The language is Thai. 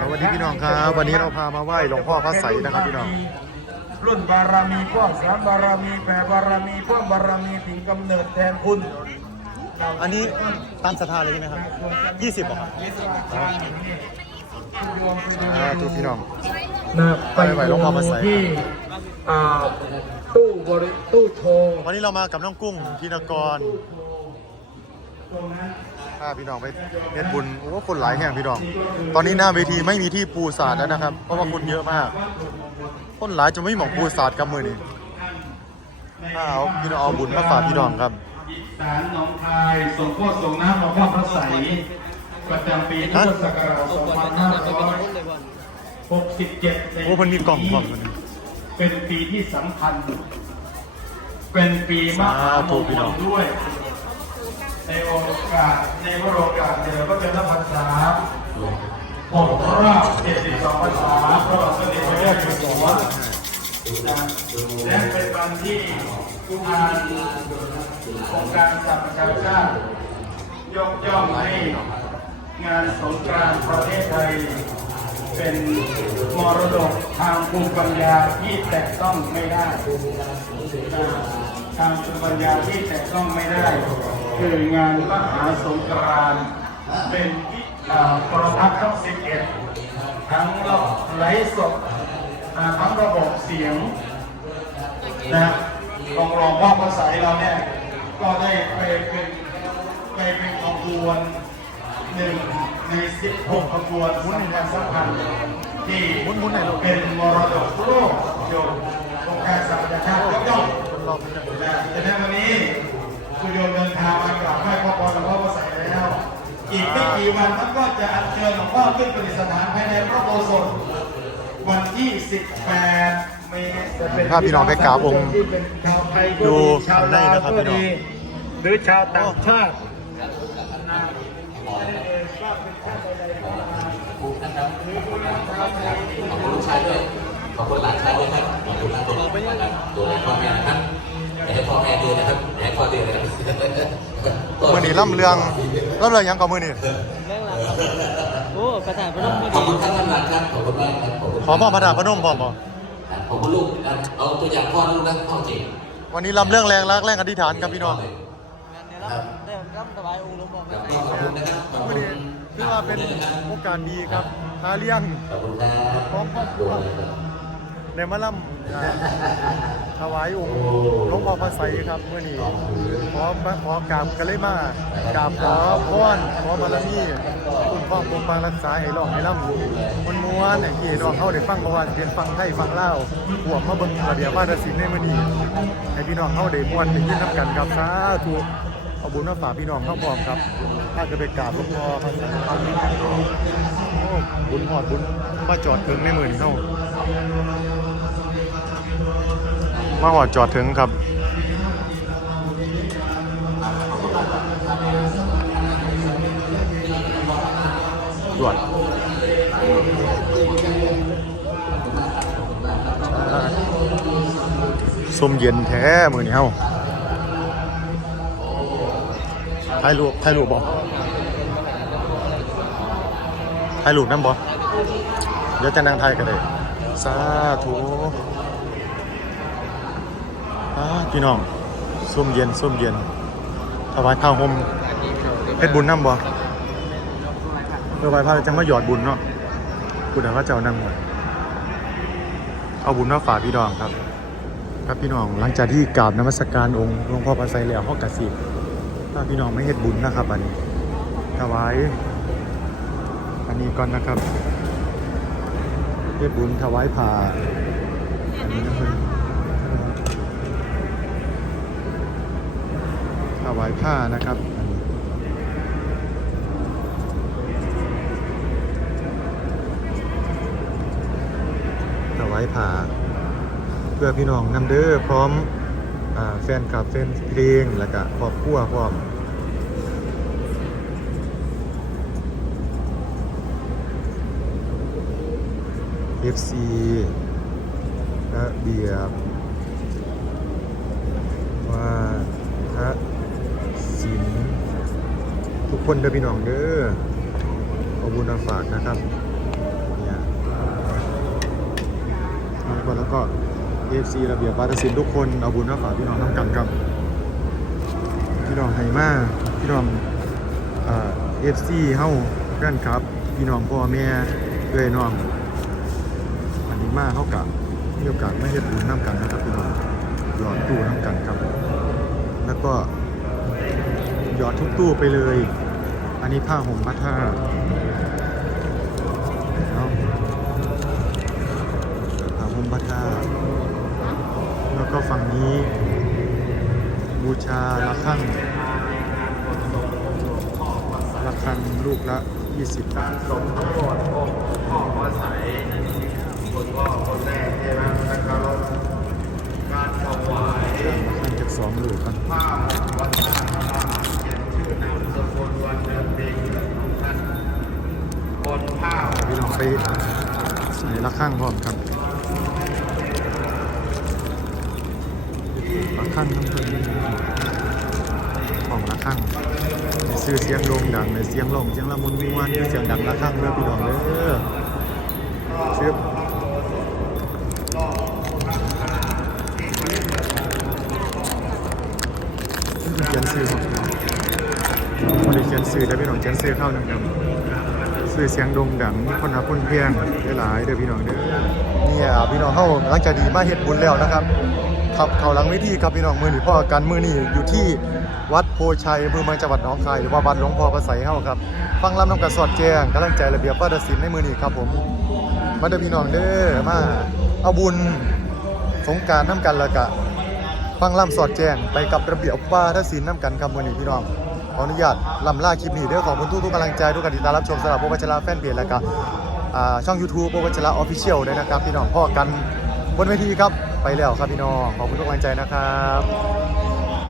สวัสดีพี่น้องครับ วันนี้เราพามาไหว้หลวงพ่อพระไสยนะครับพี่น้องรุ่นบารมีพ่อสามบารมีแผ่บารมีพ่อบารมีถึงกำเนิดแทนคุณ อันนี้ตามศรัทธาเลยใช่ไหมครับยี่สิบบอกครับอ่าทุกพี่น้องนะไปไปไหว้หลวงพ่อพระไสยที่อ่าตู้บริตู้โชว์วันนี้เรามากับน้องกุ้งพีนกรตรงนั้น พาพี่น้องไปเฮ็ดบุญโอ้คนหลายแห่งพี่น้อง ตอนนี้หน้าเวทีไม่มีที่ปูสาดแล้วนะครับ เพราะว่าคนเยอะมาก คนหลายจะไม่หมองปูสาดกับมือนี่ถ้าเอาพี่น้องเอาบุญมาฝากพี่น้องครับสารหนองคายส่งพ่อส่งน้ำหลวงพ่อพระไสยประจำปีพุทธศักราช2567ในโอ้มันมีกล่องกล่องมันเป็นปีที่สำคัญ เป็นปีมหามงคลด้วย ในโอกาสในวโรกาสเดียวก็เป็นพระพรรษาหกรอบ72พรรษาพระบาทสมเด็จพระเจ้าอยู่หัวนและเป็นวันที่ทางองค์การสหประชาชาติยกย่องให้งานสงกรานต์ประเทศไทย เป็นมรดกทางภูมิปัญญาที่แตะต้องไม่ได้ ทางภูมิปัญญาที่แตะต้องไม่ได้ คืองานมหาสงกรานต์เป็นวิอ่าโทรทัศน์ทั้ง11 ทั้งรอบไลฟ์สดทั้งระบบเสียงนะของหลวงพ่อพระสาเราเนี่ย ก็ได้ไปเป็นไปเป็นขบวนหนึ่งใน 16ขบวนสำคัญสำคัมุนๆหน่อยลูกเป็นมรดกโลกโยมองค์การสหประชาชาติยกย่องคน รอบนี้นะแต่ในวันนี้คุณโยมเดินทางมากราบไหว้พระพรหลวงพ่อพระใสยแล้ว อีกไม่กี่วันท่านก็จะอัญเชิญหลวงพ่อขึ้นประดิษฐานภายในพระโบสถวันที่ 18 เมษายนถ้าพี่น้องไปกราบองค์ที่เป็นชาวไทยก็ดูดีชาวลาวข้างในนะครับก็พี่น้องดีหรือชาวต่างชาตินะไม่ได้เอ่ยว่าเป็นชาติใดๆก็ตามหรือผู้นำชาวไทยขอบคุณลูกชายด้วยขอบคุณหลานชายด้วยครับขอบคุณทุกคนนะครับดูแลพ่อแม่นะครับ อย่าให้พ่อแม่ดื้อนะครับอย่าให้พ่อดื้อนะครับมือนี่ล่ำเรืองล่ำเรืองหยังกับมือนี่เรื่องราวโอ้ประธานพระนมไม่ขอบดีคุณท่านท่านหลานครับขอบคุณมากครับขอบคุณขอมอบพระดาบพระนมพร้อมบ่ขอบคุณลูกนะครับเอาตัวอย่างพ่อลูกนะพ่อจริงวันนี้ล่ำเรื่องแรงรักแรงอธิษฐานครับพี่น้องงานในรับได้รับถวายองค์หลวงพ่อพคระรับไตรก็ขอบคุณนะครับขอบมืคุอณนี้ถือว่าเป็นโอกาสดีครับหาเลี้ยงขอบคุณครับพร้อมครอบครัวในมะล่ำอ่า ถวายองค์หลวงพ่อพระไสยครับเมื่อนี้ขอขอกราบกันเลยมากราบขอพรขอบารมีคุ้มครองปกปักรักษาให้รองให้ล่ำมันม้วนๆให้พี่น้องเขาได้ฟังประวัติเรียนฟังไทยฟังเล่าวบวกมาเบิ่งระเบียบวาทศิลป์ในมื้อนี้ให้พี่น้องเขาได้ม่วนได้ยินน้ำกันครับสาธุเอาบุญมาฝากพี่น้องเข้าพร้อมครับ ถ้าจะไปกราบหลวงพ่อพระไสยบุญหอดบุญมาจอดถึงในมือนี้เฮา มาหอดจอดถึงครับ ตรวจส้มเย็นแท้มือนี้เฮาถ่ายรูปถ่ายรูปบ่ถ่ายรูปน้ำบ่เดี๋ยวจะนั่งถ่ายกันเลยสาธุ อ่าพี่น้องส้มเย็นส้มเย็นถวายข้าวหมเพชรบุญน้ำบ่เพื่อไว้พระจังมาหยอดบุญเนาะคุณพระเจ้านั่งเอาบุญมาฝากพี่น้องครับครับพี่น้องหลังจากที่กราบนมัสการองค์หลวงพ่อพระไตรแล้วเขากระสิบถ้าพี่น้องไม่เฮ็ดบุญนะครับอันนี้ถวายอันนี้ก่อนนะครับเฮ็ดบุญถวายผ่าอันนี้นะครับ วายผ้านะครับถวายผ้าเพื่อพี่น้องนำเด้อพร้อมอแฟนคลับแฟนเพลงแล้วก็ครอบครัวพร้อม FC ระเบียบ ทุกคนเด้อพี่น้องเด้อขอบุญมาฝากนะครับเนี่ยแล้วก็แล้วก็เอฟซีระเบียบบาทสินทุกคนเอาบุญมาฝากพี่น้องน้ำกันครับพี่น้องไฮมาพี่น้องเอฟซีเฮ้าเพื่อนครับ พี่น้องพ่อแม่เอ้ยน้องอันนี้มาเข้ากับมีโอกาสไม่เห้บุญน้ำกันนะครับพี่น้องหลอดตู้น้ำกันครับ แล้วก็ หยอดทุกตู้ไปเลย อันนี้ผ้าห่มผ้าท่าเอาผ้าห่มผ้าท่าแล้วก็ฝั่งนี้ บูชาละฆังละฆังลูกละ 20บาทสมทั้งหมดองค์พ่อมาใสคนพ่อคนแรกใช่ไหมแล้วก็การถวายละฆังจากสองลูกกันผ้าวัฒนธรร พี่ลองไปใส่ละฆังพร้อมครับละฆังน้ำเพลินของละฆังในซื้อเสียงโด่งดังในเสียงร้องเสียงละมุนมวนเสียงดังละฆังเด้อพี่น้องเด้อซื้อเขียนซื้อครับไม่ได้เขียนซื้อแต่พี่น้องเขียนซื้อเข้าหนะครับ สื่อเสียงโด่งดังมีคนหักคนเพียงหลายๆเด้อพี่น้องเด้อเนี่ยพี่น้องเข้าหลังจากดีมาเฮ็ดบุญแล้วนะครับขับเขาหลังเวทีครับพี่น้องมือนี่พ่อกันมือนี่อยู่ที่วัดโพชัยอำเภอเมืองจังหวัดหนองคายหรือว่าวัดหลวงพ่อพระไสยเฮาครับฟังลำนำกันสอดแจ้งกำลังใจระเบียบวัฒนศิลป์ในมือนี่ครับผมมาเด้อพี่น้องเด้อมาเอาบุญสงการน้ำกันล้วก็ฟังลำสอดแจ้งไปกับระเบียบวัฒนศิลป์น้ำกันครับมือนี่พี่น้อง ออนุญาตลำล่าคลิปนี้เด้อขอบคุณทุกทุกกำลังใจทุกการติดตามรับชมสำหรับโบวัชราแฟนเพจแล้วก็ช่อง YouTube โบวัชราออฟฟิเชียลด้วยนะครับ พี่น้องพ่อกันบนเวทีครับ ไปแล้วครับพี่น้อง ขอบคุณทุกกำลังใจนะครับ